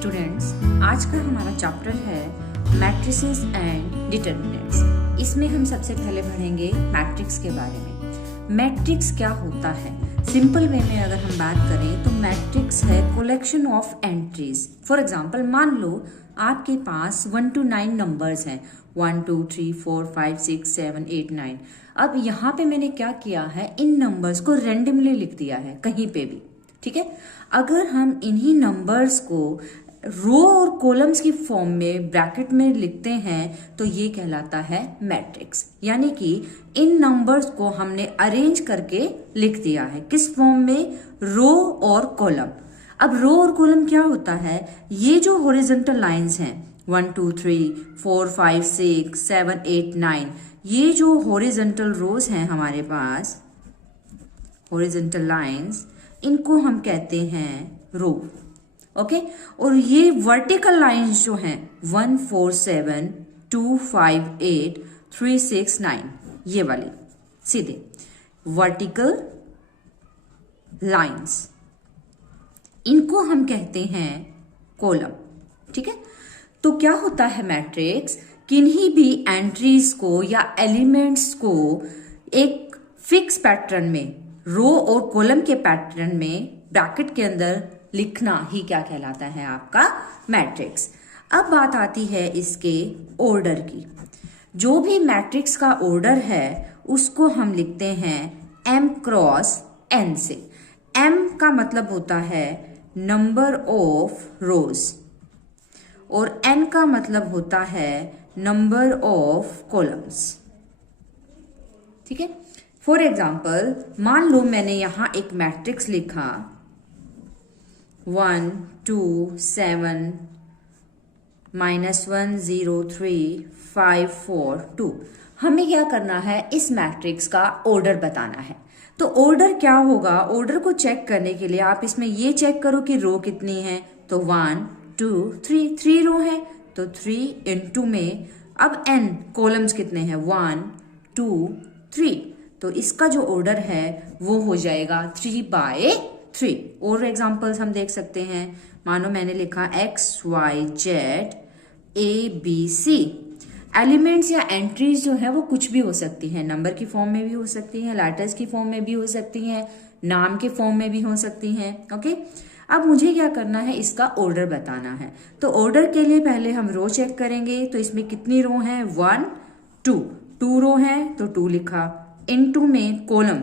Students, आज का हमारा चैप्टर है मैट्रिसेस एंड डिटर्मिनेंट्स। इसमें हम सबसे पहले पढ़ेंगे मैट्रिक्स के बारे में। मैट्रिक्स क्या होता है? सिंपल वे में अगर हम बात करें तो मैट्रिक्स है collection of entries. For example, मान लो आपके पास 1 to 9 नंबर्स हैं, 1 2 3 4 5 6 7 8 9। अब यहाँ पे मैंने क्या किया है, इन नंबर्स को रेंडमली लिख दिया है कहीं पे भी, ठीक है। अगर हम इन्हीं नंबर्स को रो और कॉलम्स की फॉर्म में ब्रैकेट में लिखते हैं तो ये कहलाता है मैट्रिक्स। यानी कि इन नंबर्स को हमने अरेंज करके लिख दिया है, किस फॉर्म में? रो और कॉलम। अब रो और कॉलम क्या होता है? ये जो हॉरिजॉन्टल लाइंस हैं 1 2 3 4 5 6 7 8 9, ये जो हॉरिजॉन्टल रोज हैं हमारे पास, हॉरिजॉन्टल लाइंस, इनको हम कहते हैं रो, ओके। और ये वर्टिकल लाइंस जो हैं 1 4 7 2 5 8 3 6 9, ये वाली सीधे वर्टिकल लाइंस, इनको हम कहते हैं कॉलम, ठीक है। तो क्या होता है मैट्रिक्स? किन्हीं भी एंट्रीज को या एलिमेंट्स को एक फिक्स पैटर्न में, रो और कॉलम के पैटर्न में ब्रैकेट के अंदर लिखना ही क्या कहलाता है? आपका मैट्रिक्स। अब बात आती है इसके ऑर्डर की। जो भी मैट्रिक्स का ऑर्डर है उसको हम लिखते हैं m क्रॉस n से। m का मतलब होता है नंबर ऑफ रोज और n का मतलब होता है नंबर ऑफ कॉलम्स, ठीक है। फॉर एग्जाम्पल, मान लो मैंने यहां एक मैट्रिक्स लिखा 1 2 7 -1 0 3 5 4 2। हमें क्या करना है? इस मैट्रिक्स का ऑर्डर बताना है। तो ऑर्डर क्या होगा? ऑर्डर को चेक करने के लिए आप इसमें ये चेक करो कि रो कितनी है। तो 1 2 3 रो है, तो 3 into में अब n कॉलम्स कितने हैं? 1 2 3। तो इसका जो ऑर्डर है वो हो जाएगा 3/3। और एग्जांपल्स हम देख सकते हैं। मानो मैंने लिखा x y z a b c। Elements या एंट्रीज जो है वो कुछ भी हो सकती हैं, नंबर की फॉर्म में भी हो सकती हैं, लेटर्स की फॉर्म में भी हो सकती हैं, नाम के फॉर्म में भी हो सकती हैं, ओके। अब मुझे क्या करना है? इसका ऑर्डर बताना है। तो ऑर्डर के लिए पहले हम रो चेक करेंगे। तो इसमें कितनी रो हैं? 1 2 रो हैं तो 2 लिखा। इनटू में कॉलम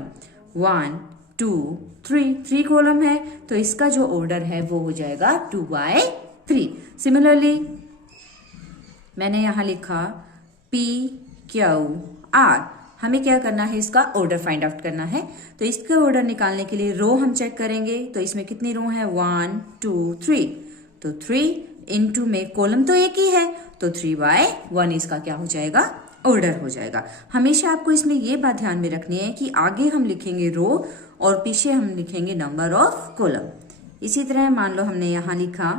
1 2 3 कॉलम है, तो इसका जो ऑर्डर है वो हो जाएगा 2/3। सिमिलरली मैंने यहां लिखा P Q R। हमें क्या करना है? इसका ऑर्डर फाइंड आउट करना है। तो इसका ऑर्डर निकालने के लिए रो हम चेक करेंगे। तो इसमें कितनी रो है? 1 2 3। तो 3 इनटू में कॉलम तो एक ही है, तो 3/1 इसका क्या हो जाएगा? ऑर्डर हो जाएगा। हमेशा आपको इसमें ये बात ध्यान में रखनी है कि आगे हम लिखेंगे रो और पीछे हम लिखेंगे नंबर ऑफ कॉलम। इसी तरह मान लो हमने यहां लिखा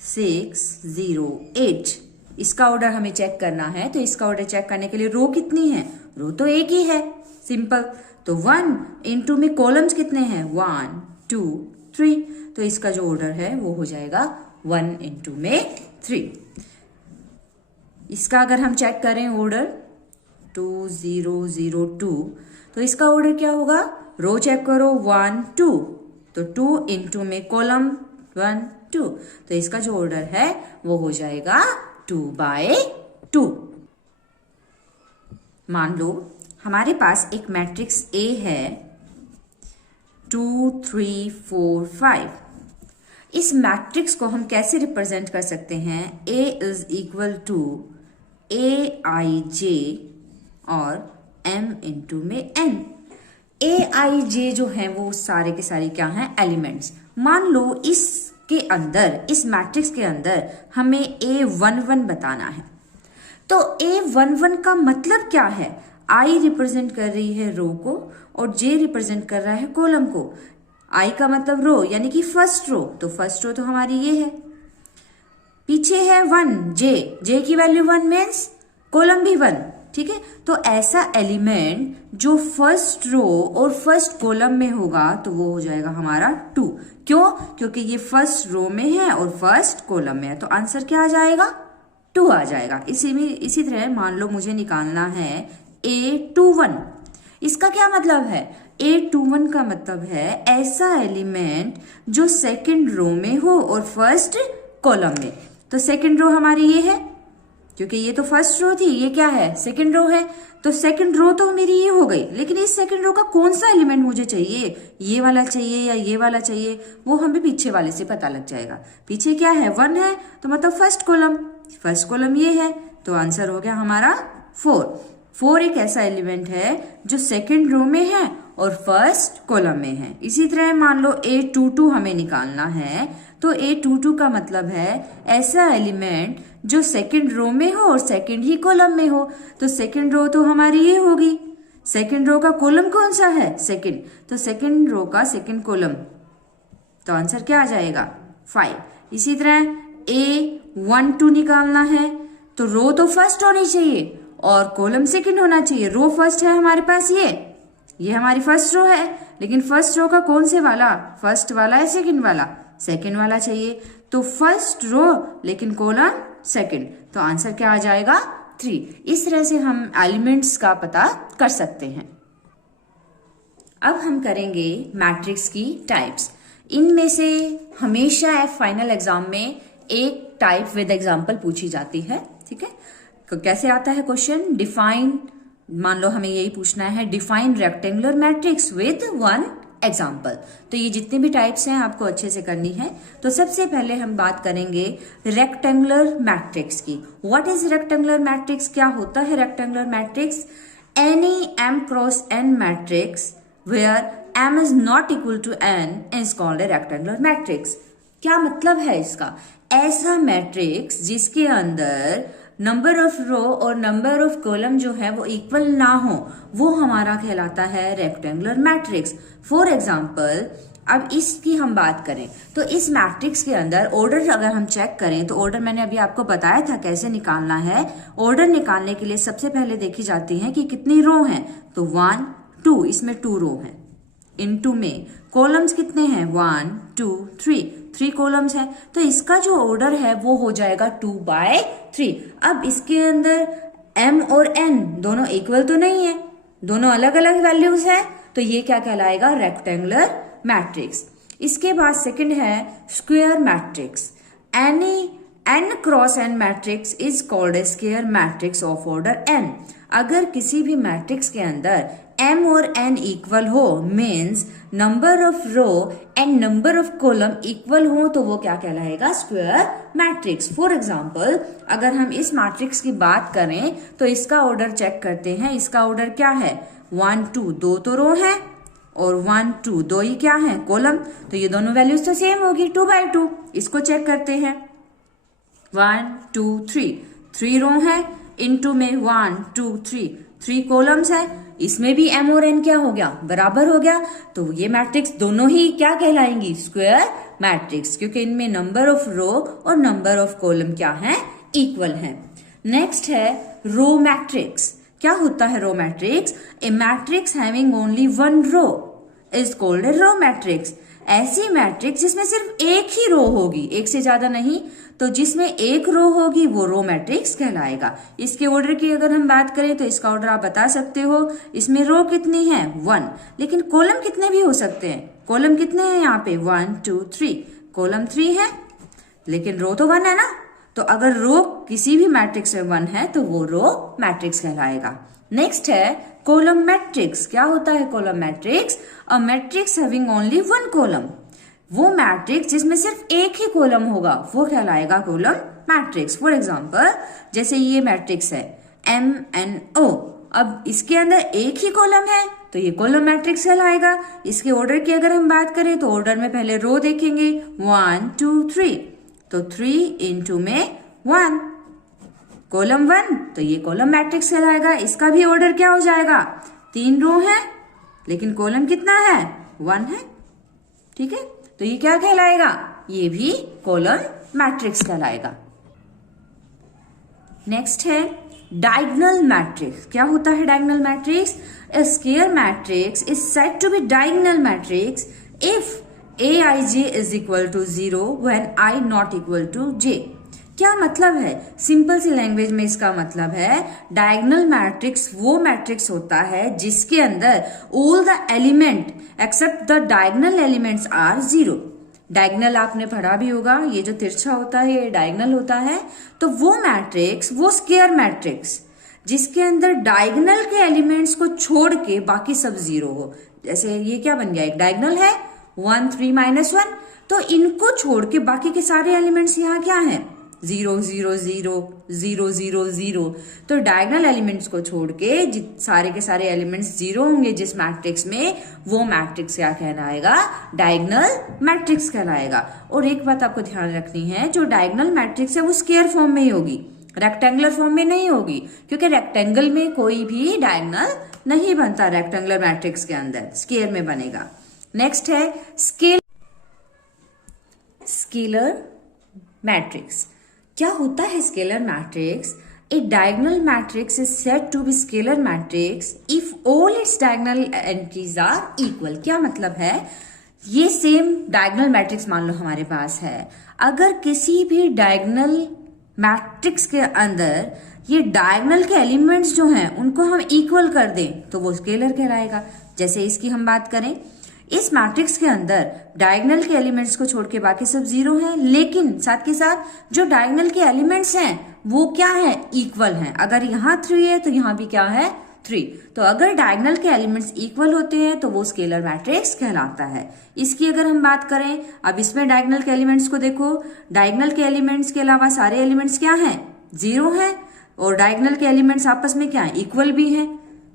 6 0 8। इसका ऑर्डर हमें चेक करना है। तो इसका ऑर्डर चेक करने के लिए रो कितनी है? रो तो एक ही है, सिंपल। तो 1 into में कॉलम्स कितने हैं? 1 2 3। तो इसका जो ऑर्डर है वो हो जाएगा 1 into में 3। इसका अगर हम चेक करें ऑर्डर 2 0 0 2, तो इसका ऑर्डर क्या होगा? रो चेक करो 1 2, तो 2 into में कॉलम 1 2। तो इसका जो ऑर्डर है वो हो जाएगा 2/2। मान लो हमारे पास एक मैट्रिक्स A है 2 3 4 5। इस मैट्रिक्स को हम कैसे रिप्रेजेंट कर सकते हैं? A is equal to AIJ और M into में N। AIJ जो है वो सारे के सारे क्या हैं? एलिमेंट्स। मान लो इसके अंदर, इस मैट्रिक्स के अंदर हमें A11 बताना है। तो A11 का मतलब क्या है? I रिप्रेजेंट कर रही है रो को और J रिप्रेजेंट कर रहा है कॉलम को। I का मतलब रो यानी कि फर्स्ट रो, तो फर्स्ट रो तो हमारी ये है। पीछे है 1 J की वैल्यू 1 मीन्स कॉलम भी 1, ठीक है। तो ऐसा एलिमेंट जो फर्स्ट रो और फर्स्ट कॉलम में होगा तो वो हो जाएगा हमारा 2। क्यों? क्योंकि ये फर्स्ट रो में है और फर्स्ट कॉलम में है, तो आंसर क्या आ जाएगा? 2 आ जाएगा। इसी तरह मान लो मुझे निकालना है A21। इसका क्या मतलब है? A21 का मतलब है ऐसा एलिमेंट जो सेकंड रो में हो और फर्स्ट कॉलम में। तो सेकंड रो हमारी ये है, क्योंकि ये तो फर्स्ट रो थी, ये क्या है? सेकंड रो है। तो सेकंड रो तो मेरी ये हो गई, लेकिन इस सेकंड रो का कौन सा एलिमेंट मुझे चाहिए? ये वाला चाहिए या ये वाला चाहिए? वो हमें पीछे वाले से पता लग जाएगा। पीछे क्या है? 1 है, तो मतलब फर्स्ट कॉलम। फर्स्ट कॉलम ये है, तो आंसर हो गया हमारा 4। 4 एक ऐसा एलिमेंट है जो सेकंड रो में है और फर्स्ट कॉलम में है। इसी तरह मान लो A22 हमें निकालना है, तो A22 का मतलब है ऐसा एलिमेंट जो सेकंड रो में हो और सेकंड ही कॉलम में हो। तो सेकंड रो तो हमारी ये होगी। सेकंड रो का कॉलम कौन सा है? सेकंड। तो सेकंड रो का सेकंड कॉलम, तो आंसर क्या आ जाएगा? 5। इसी तरह A12 निकालना है, तो रो तो फर्स्ट होनी चाहिए और कॉलम सेकंड होना चाहिए। रो फर्स्ट है हमारे पास, ये हमारी फर्स्ट रो है, लेकिन फर्स्ट रो का कौन से वाला? फर्स्ट वाला है सेकंड वाला? सेकंड वाला चाहिए। तो फर्स्ट रो लेकिन कॉलम सेकंड, तो आंसर क्या आ जाएगा? 3। इस तरह से हम एलिमेंट्स का पता कर सकते हैं। अब हम करेंगे मैट्रिक्स की टाइप्स। इनमें से हमेशा फाइनल एग्जाम में एक टाइप विद एग्जाम्पल पूछी जाती है, ठीक है। तो कैसे आता है क्वेश्चन? डिफाइन, मान लो हमें यही पूछना है, define rectangular matrix with 1 example. तो ये जितने भी टाइप्स हैं आपको अच्छे से करनी है। तो सबसे पहले हम बात करेंगे रेक्टेंगुलर मैट्रिक्स की। What is rectangular matrix? क्या होता है rectangular matrix? Any m cross n matrix where m is not equal to n is called a rectangular matrix. क्या मतलब है इसका? ऐसा मैट्रिक्स जिसके अंदर नंबर ऑफ रो और नंबर ऑफ कॉलम जो है वो इक्वल ना हो, वो हमारा कहलाता है रेक्टेंगुलर मैट्रिक्स। फॉर एग्जाम्पल, अब इसकी हम बात करें तो इस मैट्रिक्स के अंदर ऑर्डर अगर हम चेक करें तो ऑर्डर मैंने अभी आपको बताया था कैसे निकालना है। ऑर्डर निकालने के लिए सबसे पहले देखी जाती है कि कितनी रो हैं। तो 1 2, इसमें 2 रो हैं। इनटू में कॉलम्स कितने हैं? 1 2 3 कॉलम्स हैं। तो इसका जो ऑर्डर है वो हो जाएगा 2/3। अब इसके अंदर m और n दोनों इक्वल तो नहीं है, दोनों अलग अलग वैल्यूज है, तो ये क्या कहलाएगा? Rectangular matrix. इसके बाद सेकंड है square matrix. Any n cross n matrix is called A square matrix of order n। अगर किसी भी मैट्रिक्स के अंदर m और n इक्वल हो, means number of row and number of column equal हो, तो वो क्या कहलाएगा? Square matrix. फॉर एग्जाम्पल, अगर हम इस मैट्रिक्स की बात करें तो इसका ऑर्डर चेक करते हैं। इसका ऑर्डर क्या है? 1 2, 2 तो रो है और 1 2, 2 ही क्या है? कॉलम। तो ये दोनों वैल्यूज तो सेम होगी, 2/2। इसको चेक करते हैं। 1 2 3 रो है, इनटू में 1 2 3 कॉलम्स है। इसमें भी m और n क्या हो गया? बराबर हो गया। तो ये मैट्रिक्स दोनों ही क्या कहलाएंगी? स्क्वायर मैट्रिक्स, क्योंकि इनमें नंबर ऑफ रो और नंबर ऑफ कॉलम क्या है? इक्वल है। नेक्स्ट है रो मैट्रिक्स। क्या होता है row matrix? A matrix having only 1 row is called a row matrix. ऐसी मैट्रिक्स जिसमें सिर्फ एक ही रो होगी, एक से ज्यादा नहीं, तो जिसमें एक रो होगी वो रो मैट्रिक्स कहलाएगा। इसके ऑर्डर की अगर हम बात करें तो इसका ऑर्डर आप बता सकते हो। इसमें रो कितनी है? 1, लेकिन कॉलम कितने भी हो सकते हैं। कॉलम कितने हैं यहाँ पे? 1 2 3, कॉलम 3 है, लेकिन रो तो 1 है ना। तो अगर रो किसी भी मैट्रिक्स में 1 है तो वो रो मैट्रिक्स कहलाएगा। नेक्स्ट है कॉलम मैट्रिक्स। क्या होता है column matrix? A matrix having only 1 column. वो मैट्रिक्स जिसमें सिर्फ एक ही कॉलम होगा वो कहलाएगा कॉलम मैट्रिक्स। फॉर एग्जांपल, जैसे ये मैट्रिक्स है MNO, अब इसके अंदर एक ही कॉलम है तो ये कॉलम मैट्रिक्स कहलाएगा। इसके ऑर्डर की अगर हम बात करें तो ऑर्डर में पहले रो देखेंगे, 1 2 3, तो 3 इंटू में 1, कॉलम 1, तो ये कॉलम मैट्रिक्स कहलाएगा। इसका भी ऑर्डर क्या हो जाएगा? 3 रो है, लेकिन कॉलम कितना है? 1 है, ठीक है। तो ये क्या कहलाएगा? ये भी कॉलम मैट्रिक्स कहलाएगा। नेक्स्ट है डायगोनल मैट्रिक्स। क्या होता है diagonal matrix? A square matrix is said to be diagonal matrix if aij is equal to 0 when I not equal to j। क्या मतलब है? सिंपल सी लैंग्वेज में इसका मतलब है डायगोनल मैट्रिक्स वो मैट्रिक्स होता है जिसके अंदर all the element except the diagonal elements are 0। Diagonal आपने पढ़ा भी होगा, ये जो तिरछा होता है ये डायगोनल होता है। तो वो मैट्रिक्स, वो स्क्वायर मैट्रिक्स जिसके अंदर डायगोनल के एलिमेंट्स को छोड़ के बाकी सब 0 हो। जैसे ये क्या बन गया, एक डायगोनल है 1 3 -1, तो इनको छोड़ के बाकी के सारे एलिमेंट्स यहाँ क्या है 0 0 0 0 0 0। तो डायगोनल एलिमेंट्स को छोड़ के सारे के सारे एलिमेंट्स 0 होंगे जिस मैट्रिक्स में, वो मैट्रिक्स क्या कहलाएगा? डायगोनल मैट्रिक्स कहलाएगा। और एक बात आपको ध्यान रखनी है, जो डायगोनल मैट्रिक्स है वो स्क्वायर फॉर्म में ही होगी, रेक्टेंगुलर फॉर्म में नहीं होगी, क्योंकि रेक्टेंगल में कोई भी डायगोनल नहीं बनता रेक्टेंगुलर मैट्रिक्स के अंदर, स्क्वायर में बनेगा। नेक्स्ट है स्केलर मैट्रिक्स। क्या होता है scalar matrix? A diagonal matrix is said to be scalar matrix if all its diagonal entries are equal. क्या मतलब है? ये सेम डायगोनल मैट्रिक्स मान लो हमारे पास है, अगर किसी भी डायगोनल मैट्रिक्स के अंदर ये डायगोनल के एलिमेंट्स जो हैं उनको हम इक्वल कर दें तो वो स्केलर कहलाएगा। जैसे इसकी हम बात करें, इस मैट्रिक्स के अंदर डायगोनल के एलिमेंट्स को छोड़ के बाकी सब 0 हैं, लेकिन साथ के साथ जो डायगोनल के एलिमेंट्स हैं वो क्या है? इक्वल हैं। अगर यहाँ 3 है तो यहाँ भी क्या है 3। तो अगर डायगोनल के एलिमेंट्स इक्वल होते हैं तो वो स्केलर मैट्रिक्स कहलाता है। इसकी अगर हम बात करें, अब इसमें डायगोनल के एलिमेंट्स को देखो, डायगोनल के एलिमेंट्स के अलावा सारे एलिमेंट्स क्या हैं? 0 हैं, और डायगोनल के एलिमेंट्स आपस में क्या है? इक्वल भी हैं,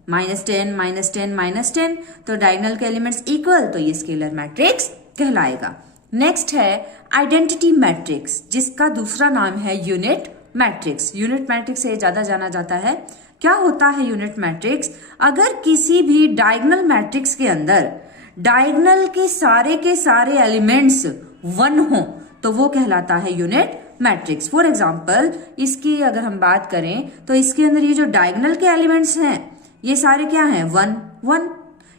-10 -10 -10। तो डायगोनल के एलिमेंट्स इक्वल, तो ये स्केलर मैट्रिक्स कहलाएगा। नेक्स्ट है आइडेंटिटी मैट्रिक्स, जिसका दूसरा नाम है यूनिट मैट्रिक्स। यूनिट मैट्रिक्स से ज्यादा जाना जाता है। क्या होता है यूनिट मैट्रिक्स? अगर किसी भी डायगोनल मैट्रिक्स के अंदर डायगोनल के सारे एलिमेंट्स 1 हो तो वो कहलाता है यूनिट मैट्रिक्स। फॉर एग्जाम्पल, इसकी अगर हम बात करें तो इसके अंदर ये जो डायगोनल के एलिमेंट्स हैं ये सारे क्या हैं? 1 1।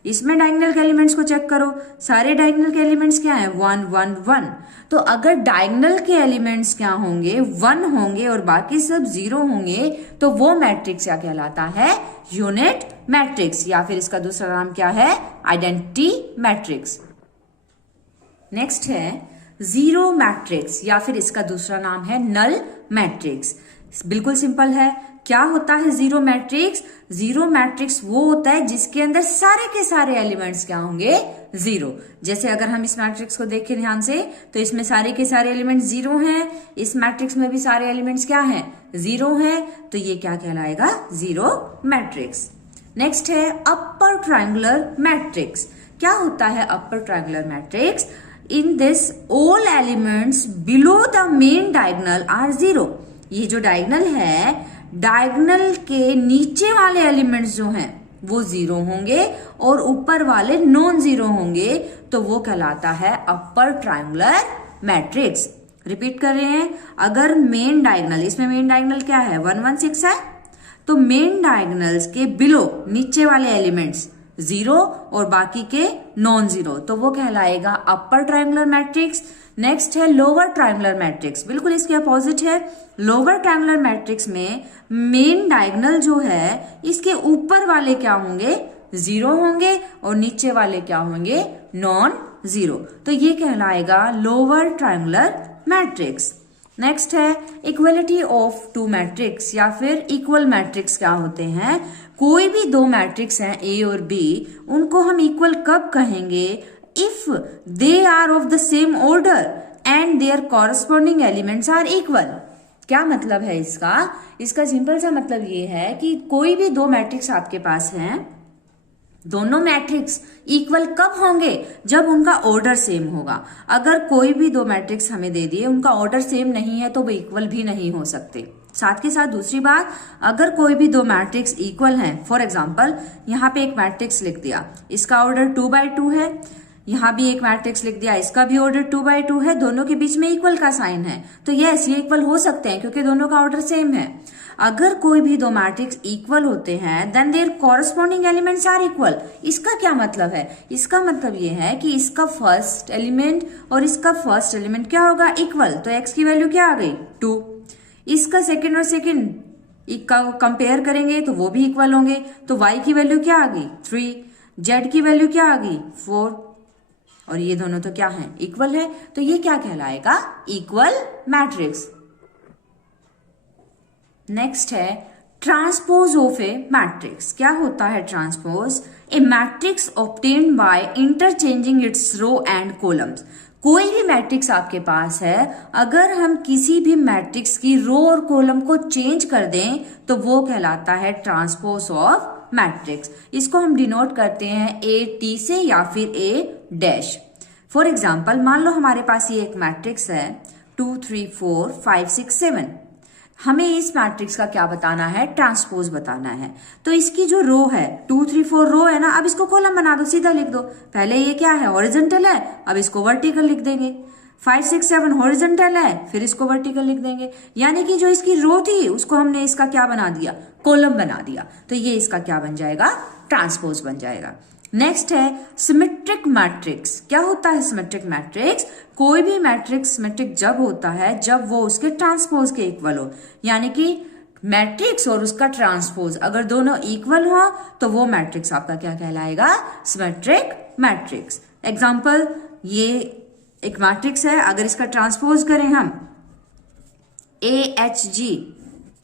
इसमें डायगोनल के एलिमेंट्स को चेक करो, सारे डायगोनल के एलिमेंट्स क्या हैं? 1 1 1। तो अगर डायगोनल के एलिमेंट्स क्या होंगे? 1 होंगे और बाकी सब 0 होंगे, तो वो मैट्रिक्स क्या कहलाता है? यूनिट मैट्रिक्स, या फिर इसका दूसरा नाम क्या है? Identity matrix. नेक्स्ट है जीरो मैट्रिक्स, या फिर इसका दूसरा नाम है नल मैट्रिक्स। बिल्कुल सिंपल है। क्या होता है जीरो मैट्रिक्स? जीरो मैट्रिक्स वो होता है जिसके अंदर सारे के सारे एलिमेंट्स क्या होंगे? 0। जैसे अगर हम इस मैट्रिक्स को देखें ध्यान से, तो इसमें सारे के सारे एलिमेंट्स 0 हैं, इस मैट्रिक्स में भी सारे एलिमेंट्स क्या हैं? 0 हैं। तो ये क्या कहलाएगा? Zero matrix. नेक्स्ट है अपर ट्रायंगुलर मैट्रिक्स। क्या होता है upper triangular matrix? In this all elements below the main diagonal are 0। ये जो डायगोनल है, डायगोनल के नीचे वाले एलिमेंट्स जो हैं वो 0 होंगे और ऊपर वाले नॉन 0 होंगे, तो वो कहलाता है अपर ट्रायंगुलर मैट्रिक्स। रिपीट कर रहे हैं, अगर मेन डायगोनल, इसमें मेन डायगोनल क्या है? 1 1 6 है, तो मेन डायगोनल्स के बिलो नीचे वाले एलिमेंट्स 0 और बाकी के नॉन 0, तो वो कहलाएगा अपर ट्रायंगुलर मैट्रिक्स। नेक्स्ट है लोअर ट्रायंगुलर मैट्रिक्स, बिल्कुल इसके अपोजिट है। लोअर ट्रायंगुलर मैट्रिक्स में मेन डायगोनल जो है इसके ऊपर वाले क्या होंगे? 0 होंगे और नीचे वाले क्या होंगे? नॉन 0, तो ये कहलाएगा लोअर ट्रायंगुलर मैट्रिक्स। नेक्स्ट है इक्वलिटी ऑफ टू मैट्रिक्स, या फिर इक्वल मैट्रिक्स क्या होते हैं? कोई भी दो मैट्रिक्स हैं ए और बी, उनको हम इक्वल कब कहेंगे? If they are of the same order and their corresponding elements are equal. क्या मतलब है इसका? इसका सिंपल सा मतलब ये है कि कोई भी दो मैट्रिक्स आपके पास हैं, दोनों मैट्रिक्स इक्वल कब होंगे? जब उनका ऑर्डर सेम होगा। अगर कोई भी दो मैट्रिक्स हमें दे दिए, उनका ऑर्डर सेम नहीं है, तो वो इक्वल भी नहीं हो सकते। साथ के साथ दूसरी बात, अगर कोई भी दो मैट्रिक्स इक्वल हैं, फॉर एग्जांपल यहाँ पे एक मैट्रिक्स लिख दिया, इसका ऑर्डर 2 by 2 है, यहाँ भी एक मैट्रिक्स लिख दिया, इसका भी ऑर्डर 2x2 है, दोनों के बीच में इक्वल का साइन है, तो यस ये इक्वल हो सकते हैं क्योंकि दोनों का ऑर्डर सेम है। अगर कोई भी दो मैट्रिक्स इक्वल होते हैं then their corresponding elements are equal. इसका क्या मतलब है? इसका मतलब ये है कि इसका फर्स्ट एलिमेंट और इसका फर्स्ट एलिमेंट क्या होगा? इक्वल। तो x की वैल्यू क्या आ गई? 2। इसका सेकंड और सेकंड कंपेयर करेंगे तो वो भी इक्वल होंगे, तो y की वैल्यू क्या आ गई? 3। z की वैल्यू क्या आ गई? 4। और ये दोनों तो क्या है? इक्वल है, तो ये क्या कहलाएगा? Equal matrix. नेक्स्ट है ट्रांसपोज ऑफ ए मैट्रिक्स। क्या होता है transpose? A matrix obtained by interchanging its row and columns. कोई भी मैट्रिक्स आपके पास है, अगर हम किसी भी मैट्रिक्स की रो और कॉलम को चेंज कर दें तो वो कहलाता है ट्रांसपोज ऑफ मैट्रिक्स। इसको हम डिनोट करते हैं ए टी से या फिर ए डैश। फॉर एग्जाम्पल मान लो हमारे पास ये एक मैट्रिक्स है 2 3 4 5 6 7। हमें इस मैट्रिक्स का क्या बताना है? ट्रांसपोज बताना है। तो इसकी जो रो है 2 3 4 रो है ना, अब इसको कॉलम बना दो, सीधा लिख दो। पहले ये क्या है? हॉरिजॉन्टल है, अब इसको वर्टिकल लिख देंगे। 5 6 7 हॉरिजॉन्टल है, फिर इसको वर्टिकल लिख देंगे। यानी कि जो इसकी रो थी उसको हमने इसका क्या बना दिया? कॉलम बना दिया। तो ये इसका क्या बन जाएगा? ट्रांसपोज बन जाएगा। नेक्स्ट है सिमेट्रिक मैट्रिक्स। क्या होता है सिमेट्रिक मैट्रिक्स? कोई भी मैट्रिक्स सिमेट्रिक जब होता है जब वो उसके ट्रांसपोज के इक्वल हो। यानी कि मैट्रिक्स और उसका ट्रांसपोज अगर दोनों इक्वल हो तो वो मैट्रिक्स आपका क्या कहलाएगा? Symmetric matrix. एग्जाम्पल, ये एक मैट्रिक्स है, अगर इसका ट्रांसपोज करें हम AHG,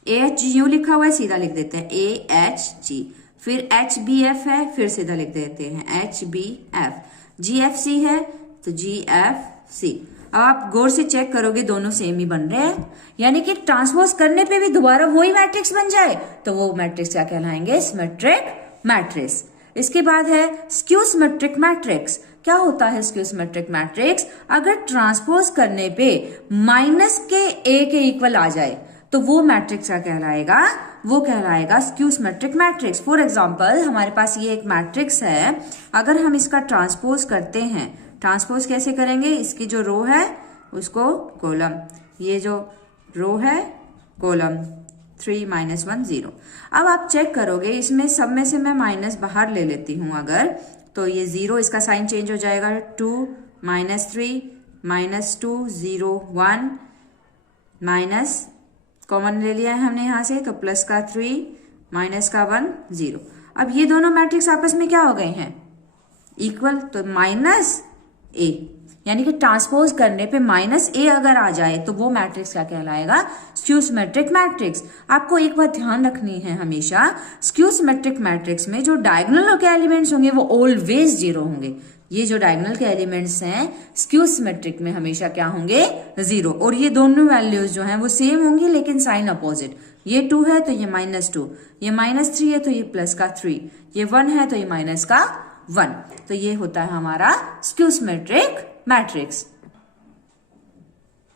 AHG यूं लिखा हुआ है, सीधा लिख देते हैं AHG। फिर HBF है, फिर सीधा लिख देते हैं HBF। GFC है तो GFC। अब आप गौर से चेक करोगे दोनों सेम ही बन रहे हैं, यानी कि ट्रांसपोज करने पे भी दोबारा वही मैट्रिक्स बन जाए तो वो मैट्रिक्स क्या कहलाएंगे? Symmetric matrix. इसके बाद है स्क्यू सिमेट्रिक मैट्रिक्स। क्या होता है स्क्यू सिमेट्रिक मैट्रिक्स? अगर ट्रांसपोज करने पे माइनस के a के इक्वल आ जाए तो वो मैट्रिक्स क्या कहलाएगा? वो कहलाएगा skew symmetric matrix. For example हमारे पास ये एक मैट्रिक्स है, अगर हम इसका ट्रांसपोज करते हैं, ट्रांसपोज कैसे करेंगे? इसकी जो रो है उसको कॉलम, ये जो रो है कॉलम 3 -1 0। अब आप चेक करोगे इसमें सब में से मैं माइनस बाहर ले लेती हूं अगर, तो ये 0 इसका साइन चेंज हो जाएगा 2 -3 -2 0 1 माइनस कॉमन ले लिया है हमने यहां से, तो प्लस का 3 माइनस का 1 0। अब ये दोनों मैट्रिक्स आपस में क्या हो गए हैं? इक्वल। तो माइनस a, यानी कि ट्रांसपोज करने पे माइनस a अगर आ जाए तो वो मैट्रिक्स क्या कहलाएगा? Skew symmetric matrix. आपको एक बात ध्यान रखनी है, हमेशा स्क्यू सिमेट्रिक मैट्रिक्स में जो डायगोनल के एलिमेंट्स होंगे वो ऑलवेज 0 होंगे। ये जो डायगोनल के एलिमेंट्स हैं स्क्यू सिमेट्रिक में हमेशा क्या होंगे? 0। और ये दोनों वैल्यूज जो हैं वो सेम होंगी लेकिन साइन अपोजिट। ये 2 है तो ये -2, ये -3 है तो ये प्लस का 3, ये 1 है तो ये माइनस का 1। तो ये होता है हमारा स्क्यू सिमेट्रिक मैट्रिक्स।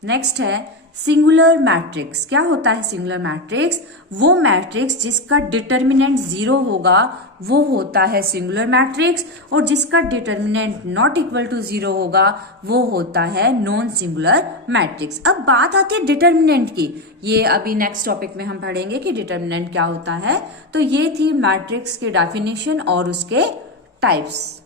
नेक्स्ट है सिंगुलर मैट्रिक्स। क्या होता है सिंगुलर मैट्रिक्स? वो मैट्रिक्स जिसका डिटर्मिनेंट 0 होगा वो होता है सिंगुलर मैट्रिक्स, और जिसका डिटर्मिनेंट नॉट इक्वल टू 0 होगा वो होता है नॉन सिंगुलर मैट्रिक्स। अब बात आती है डिटर्मिनेंट की, ये अभी नेक्स्ट टॉपिक में हम पढ़ेंगे कि डिटर्मिनेंट क्या होता है। तो ये थी मैट्रिक्स के डेफिनेशन और उसके टाइप्स।